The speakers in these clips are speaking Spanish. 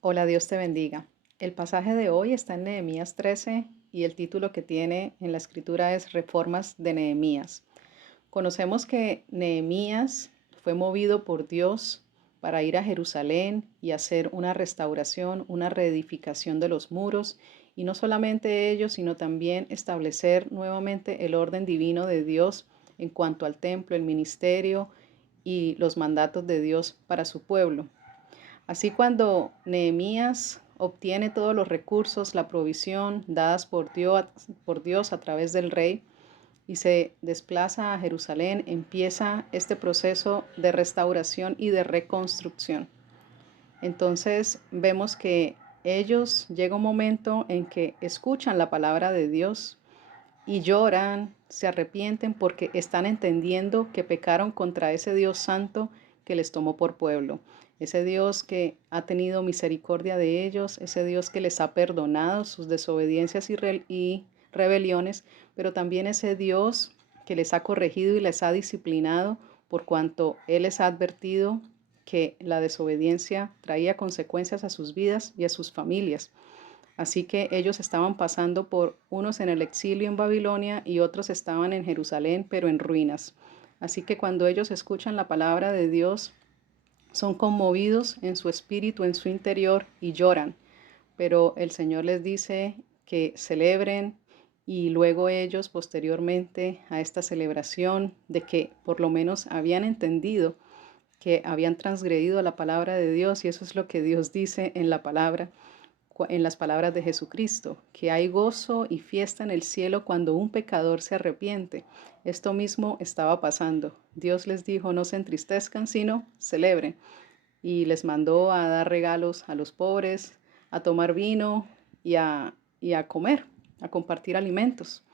Hola, Dios te bendiga. El pasaje de hoy está en Nehemías 13 y el título que tiene en la escritura es Reformas de Nehemías. Conocemos que Nehemías fue movido por Dios para ir a Jerusalén y hacer una restauración, una reedificación de los muros, y no solamente ello, sino también establecer nuevamente el orden divino de Dios en cuanto al templo, el ministerio y los mandatos de Dios para su pueblo. Así cuando Nehemías obtiene todos los recursos, la provisión dadas por Dios a través del rey y se desplaza a Jerusalén, empieza este proceso de restauración y de reconstrucción. Entonces vemos que ellos llega un momento en que escuchan la palabra de Dios y lloran, se arrepienten porque están entendiendo que pecaron contra ese Dios santo que les tomó por pueblo, ese Dios que ha tenido misericordia de ellos, ese Dios que les ha perdonado sus desobediencias y rebeliones, pero también ese Dios que les ha corregido y les ha disciplinado por cuanto Él les ha advertido que la desobediencia traía consecuencias a sus vidas y a sus familias. Así que ellos estaban pasando por unos en el exilio en Babilonia y otros estaban en Jerusalén, pero en ruinas. Así que cuando ellos escuchan la palabra de Dios, son conmovidos en su espíritu, en su interior y lloran. Pero el Señor les dice que celebren y luego ellos posteriormente a esta celebración de que por lo menos habían entendido que habían transgredido la palabra de Dios, y eso es lo que Dios dice en la palabra, en las palabras de Jesucristo, que hay gozo y fiesta en el cielo cuando un pecador se arrepiente. Esto mismo estaba pasando. Dios les dijo, no se entristezcan, sino celebren. Y les mandó a dar regalos a los pobres, a tomar vino y a comer, a compartir alimentos,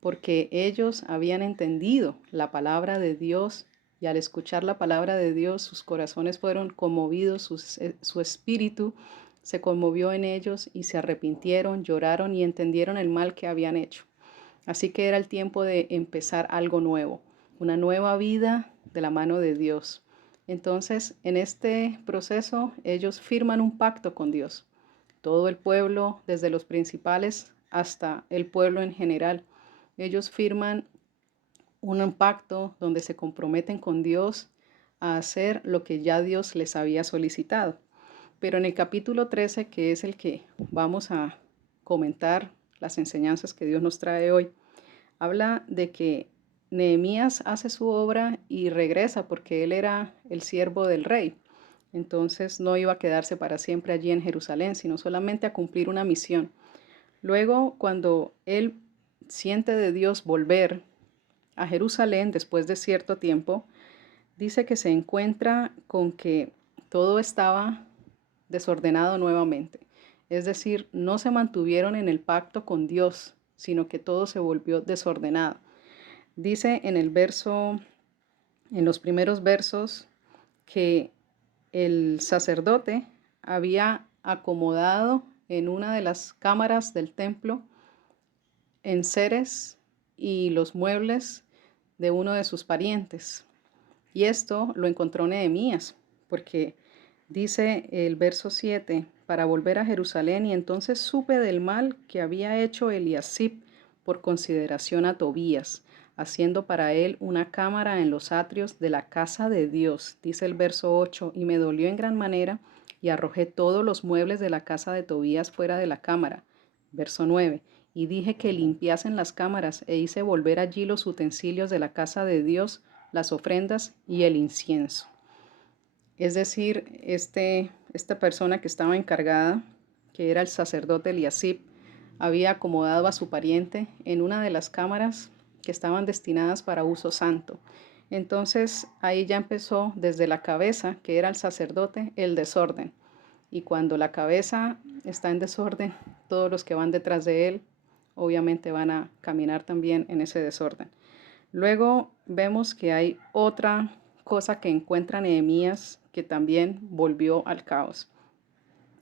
porque ellos habían entendido la palabra de Dios y al escuchar la palabra de Dios sus corazones fueron conmovidos, su espíritu se conmovió en ellos y se arrepintieron, lloraron y entendieron el mal que habían hecho. Así que era el tiempo de empezar algo nuevo, una nueva vida de la mano de Dios. Entonces, en este proceso, ellos firman un pacto con Dios. Todo el pueblo, desde los principales hasta el pueblo en general, ellos firman un pacto donde se comprometen con Dios a hacer lo que ya Dios les había solicitado. Pero en el capítulo 13, que es el que vamos a comentar, las enseñanzas que Dios nos trae hoy, habla de que Nehemías hace su obra y regresa porque él era el siervo del rey. Entonces no iba a quedarse para siempre allí en Jerusalén, sino solamente a cumplir una misión. Luego, cuando él siente de Dios volver a Jerusalén después de cierto tiempo, dice que se encuentra con que todo estaba desordenado nuevamente. Es decir, no se mantuvieron en el pacto con Dios, sino que todo se volvió desordenado. Dice en los primeros versos, que el sacerdote había acomodado en una de las cámaras del templo enseres y los muebles de uno de sus parientes. Y esto lo encontró Nehemías, porque dice el verso 7, para volver a Jerusalén, y entonces supe del mal que había hecho Eliasib por consideración a Tobías, haciendo para él una cámara en los atrios de la casa de Dios. Dice el verso 8, y me dolió en gran manera, y arrojé todos los muebles de la casa de Tobías fuera de la cámara. Verso 9, y dije que limpiasen las cámaras, e hice volver allí los utensilios de la casa de Dios, las ofrendas y el incienso. Es decir, esta persona que estaba encargada, que era el sacerdote Eliasib, había acomodado a su pariente en una de las cámaras que estaban destinadas para uso santo. Entonces ahí ya empezó desde la cabeza, que era el sacerdote, el desorden. Y cuando la cabeza está en desorden, todos los que van detrás de él obviamente van a caminar también en ese desorden. Luego vemos que hay otra cosa que encuentra Nehemías que también volvió al caos.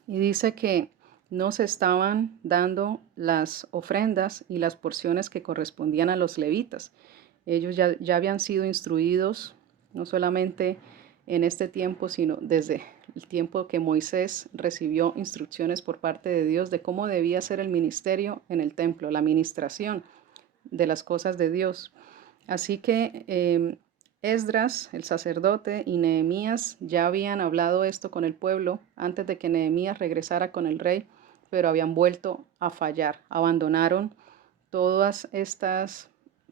Y dice que no se estaban dando las ofrendas y las porciones que correspondían a los levitas. Ellos ya habían sido instruidos, no solamente en este tiempo, sino desde el tiempo que Moisés recibió instrucciones por parte de Dios de cómo debía ser el ministerio en el templo, la administración de las cosas de Dios. Así que Esdras, el sacerdote, y Nehemías ya habían hablado esto con el pueblo antes de que Nehemías regresara con el rey, pero habían vuelto a fallar, abandonaron todas estas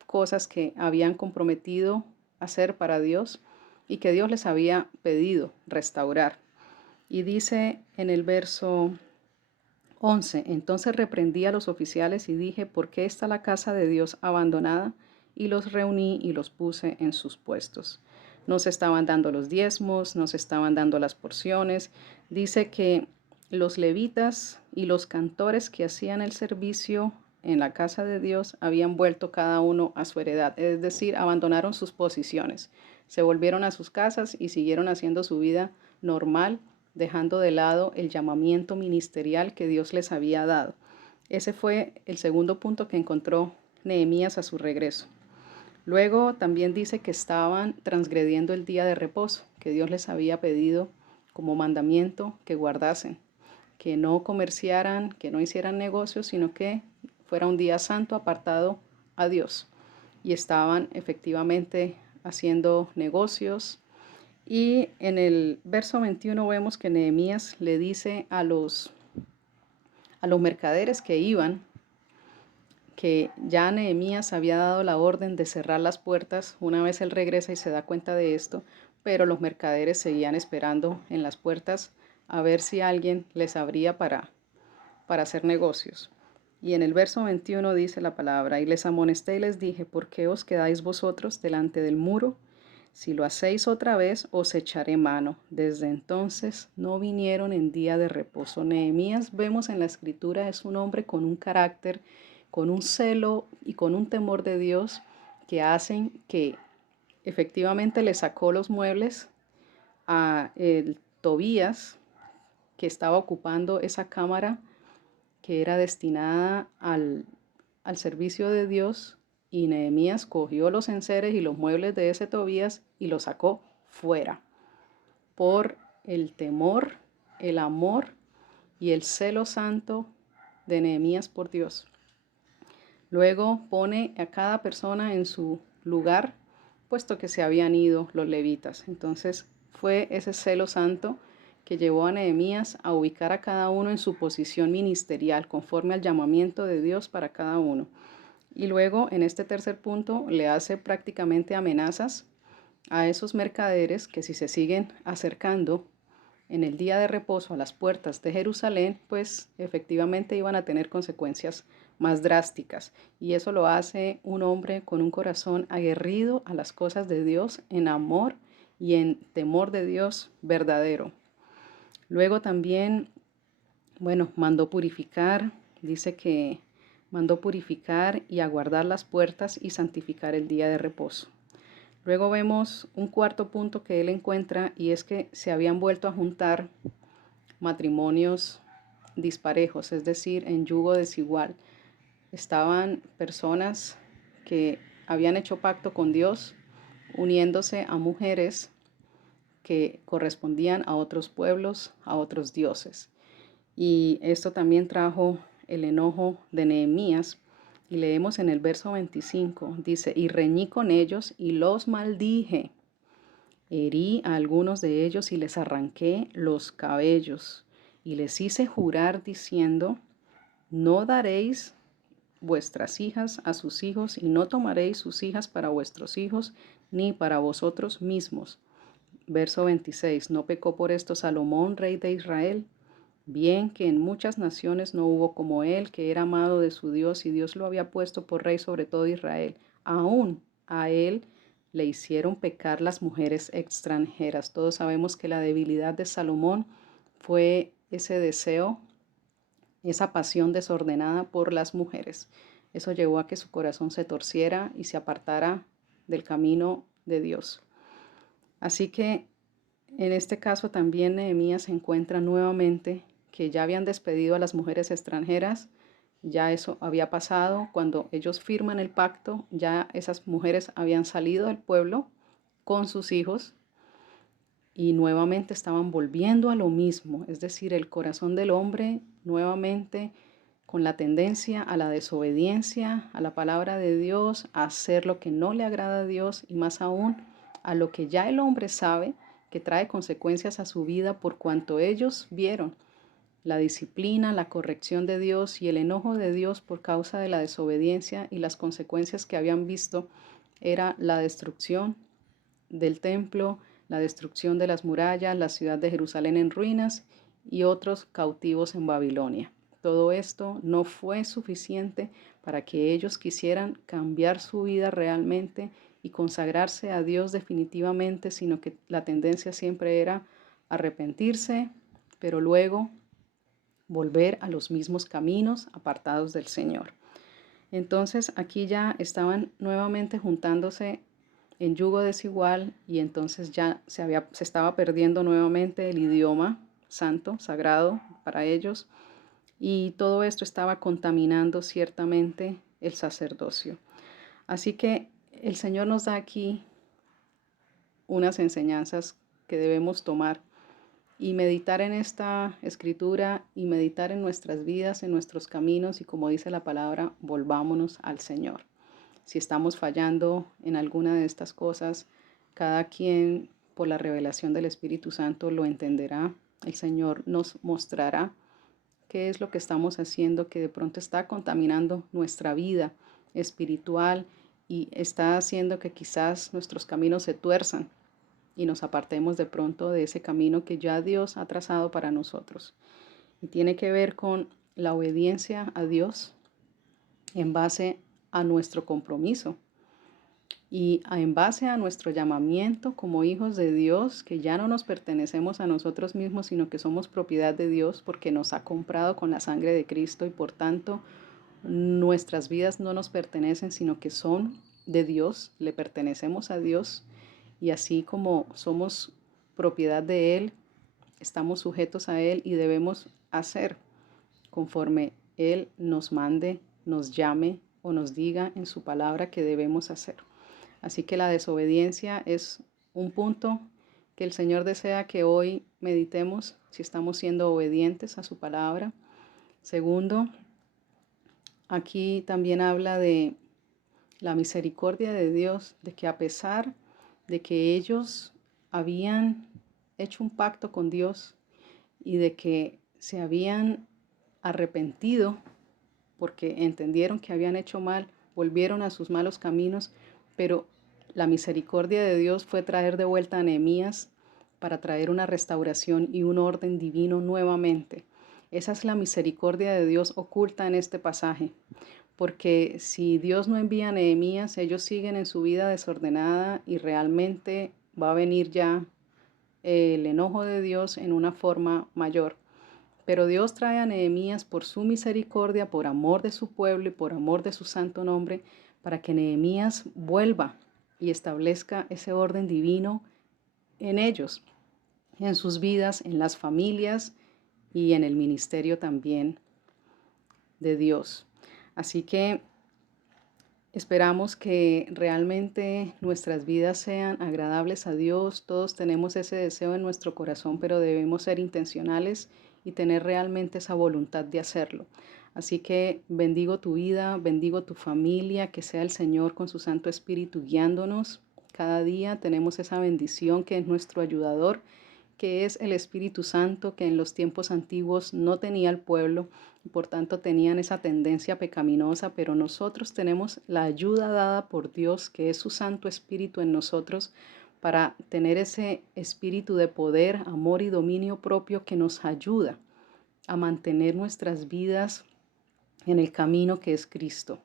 cosas que habían comprometido hacer para Dios y que Dios les había pedido restaurar. Y dice en el verso 11, entonces reprendí a los oficiales y dije, ¿por qué está la casa de Dios abandonada? Y los reuní y los puse en sus puestos. No se estaban dando los diezmos, no se estaban dando las porciones. Dice que los levitas y los cantores que hacían el servicio en la casa de Dios habían vuelto cada uno a su heredad, es decir, abandonaron sus posiciones, se volvieron a sus casas y siguieron haciendo su vida normal, dejando de lado el llamamiento ministerial que Dios les había dado. Ese fue el segundo punto que encontró Nehemías a su regreso. Luego también dice que estaban transgrediendo el día de reposo, que Dios les había pedido como mandamiento que guardasen, que no comerciaran, que no hicieran negocios, sino que fuera un día santo apartado a Dios. Y estaban efectivamente haciendo negocios. Y en el verso 21 vemos que Nehemías le dice a los mercaderes que iban, que ya Nehemías había dado la orden de cerrar las puertas una vez él regresa y se da cuenta de esto, pero los mercaderes seguían esperando en las puertas a ver si alguien les abría para hacer negocios. Y en el verso 21 dice la palabra, y les amonesté y les dije, ¿por qué os quedáis vosotros delante del muro? Si lo hacéis otra vez, os echaré mano. Desde entonces no vinieron en día de reposo. Nehemías, vemos en la escritura, es un hombre con un carácter, con un celo y con un temor de Dios que hacen que efectivamente le sacó los muebles a el Tobías, que estaba ocupando esa cámara que era destinada al servicio de Dios, y Nehemías cogió los enseres y los muebles de ese Tobías y los sacó fuera por el temor, el amor y el celo santo de Nehemías por Dios. Luego pone a cada persona en su lugar, puesto que se habían ido los levitas. Entonces fue ese celo santo que llevó a Nehemías a ubicar a cada uno en su posición ministerial, conforme al llamamiento de Dios para cada uno. Y luego, en este tercer punto, le hace prácticamente amenazas a esos mercaderes que si se siguen acercando en el día de reposo a las puertas de Jerusalén, pues efectivamente iban a tener consecuencias más drásticas. Y eso lo hace un hombre con un corazón aguerrido a las cosas de Dios, en amor y en temor de Dios verdadero. Luego también, mandó purificar, dice que mandó purificar y aguardar las puertas y santificar el día de reposo. Luego vemos un cuarto punto que él encuentra, y es que se habían vuelto a juntar matrimonios disparejos, es decir, en yugo desigual. Estaban personas que habían hecho pacto con Dios, uniéndose a mujeres que correspondían a otros pueblos, a otros dioses. Y esto también trajo el enojo de Nehemías. Y leemos en el verso 25, dice, y reñí con ellos y los maldije. Herí a algunos de ellos y les arranqué los cabellos. Y les hice jurar diciendo, no daréis vuestras hijas a sus hijos y no tomaréis sus hijas para vuestros hijos ni para vosotros mismos. Verso 26, ¿no pecó por esto Salomón, rey de Israel? Bien que en muchas naciones no hubo como él, que era amado de su Dios y Dios lo había puesto por rey sobre todo Israel. Aún a él le hicieron pecar las mujeres extranjeras. Todos sabemos que la debilidad de Salomón fue ese deseo, esa pasión desordenada por las mujeres. Eso llevó a que su corazón se torciera y se apartara del camino de Dios. Así que en este caso también Nehemías se encuentra nuevamente que ya habían despedido a las mujeres extranjeras, ya eso había pasado, cuando ellos firman el pacto, ya esas mujeres habían salido del pueblo con sus hijos y nuevamente estaban volviendo a lo mismo, es decir, el corazón del hombre nuevamente con la tendencia a la desobediencia, a la palabra de Dios, a hacer lo que no le agrada a Dios y más aún a lo que ya el hombre sabe que trae consecuencias a su vida por cuanto ellos vieron la disciplina, la corrección de Dios y el enojo de Dios por causa de la desobediencia y las consecuencias que habían visto era la destrucción del templo, la destrucción de las murallas, la ciudad de Jerusalén en ruinas y otros cautivos en Babilonia. Todo esto no fue suficiente para que ellos quisieran cambiar su vida realmente y consagrarse a Dios definitivamente, sino que la tendencia siempre era arrepentirse, pero luego volver a los mismos caminos apartados del Señor. Entonces aquí ya estaban nuevamente juntándose en yugo desigual y entonces ya se estaba perdiendo nuevamente el idioma santo, sagrado para ellos y todo esto estaba contaminando ciertamente el sacerdocio. Así que el Señor nos da aquí unas enseñanzas que debemos tomar y meditar en esta escritura y meditar en nuestras vidas, en nuestros caminos y como dice la palabra, volvámonos al Señor. Si estamos fallando en alguna de estas cosas, cada quien por la revelación del Espíritu Santo lo entenderá. El Señor nos mostrará qué es lo que estamos haciendo que de pronto está contaminando nuestra vida espiritual y está haciendo que quizás nuestros caminos se tuerzan y nos apartemos de pronto de ese camino que ya Dios ha trazado para nosotros. Y tiene que ver con la obediencia a Dios en base a nuestro compromiso y en base a nuestro llamamiento como hijos de Dios, que ya no nos pertenecemos a nosotros mismos, sino que somos propiedad de Dios porque nos ha comprado con la sangre de Cristo y por tanto nuestras vidas no nos pertenecen, sino que son de Dios, le pertenecemos a Dios y así como somos propiedad de Él, estamos sujetos a Él y debemos hacer conforme Él nos mande, nos llame o nos diga en su palabra que debemos hacer. Así que la desobediencia es un punto que el Señor desea que hoy meditemos si estamos siendo obedientes a su palabra. Segundo, aquí también habla de la misericordia de Dios, de que a pesar de que ellos habían hecho un pacto con Dios y de que se habían arrepentido porque entendieron que habían hecho mal, volvieron a sus malos caminos, pero la misericordia de Dios fue traer de vuelta a Nehemías para traer una restauración y un orden divino nuevamente. Esa es la misericordia de Dios oculta en este pasaje, porque si Dios no envía a Nehemías, ellos siguen en su vida desordenada y realmente va a venir ya el enojo de Dios en una forma mayor. Pero Dios trae a Nehemías por su misericordia, por amor de su pueblo y por amor de su santo nombre, para que Nehemías vuelva y establezca ese orden divino en ellos, en sus vidas, en las familias y en el ministerio también de Dios. Así que esperamos que realmente nuestras vidas sean agradables a Dios. Todos tenemos ese deseo en nuestro corazón, pero debemos ser intencionales y tener realmente esa voluntad de hacerlo. Así que bendigo tu vida, bendigo tu familia, que sea el Señor con su Santo Espíritu guiándonos. Cada día tenemos esa bendición que es nuestro ayudador, que es el Espíritu Santo, que en los tiempos antiguos no tenía el pueblo y por tanto tenían esa tendencia pecaminosa, pero nosotros tenemos la ayuda dada por Dios, que es su Santo Espíritu en nosotros, para tener ese espíritu de poder, amor y dominio propio que nos ayuda a mantener nuestras vidas en el camino que es Cristo.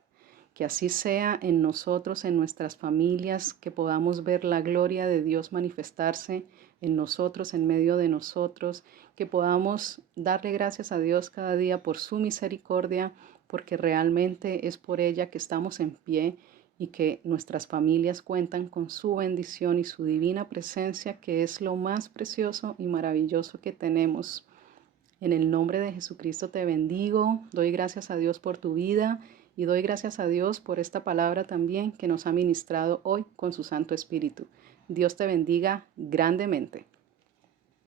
Que así sea en nosotros, en nuestras familias, que podamos ver la gloria de Dios manifestarse en nosotros, en medio de nosotros, que podamos darle gracias a Dios cada día por su misericordia, porque realmente es por ella que estamos en pie y que nuestras familias cuentan con su bendición y su divina presencia, que es lo más precioso y maravilloso que tenemos. En el nombre de Jesucristo te bendigo, doy gracias a Dios por tu vida y doy gracias a Dios por esta palabra también que nos ha ministrado hoy con su Santo Espíritu. Dios te bendiga grandemente.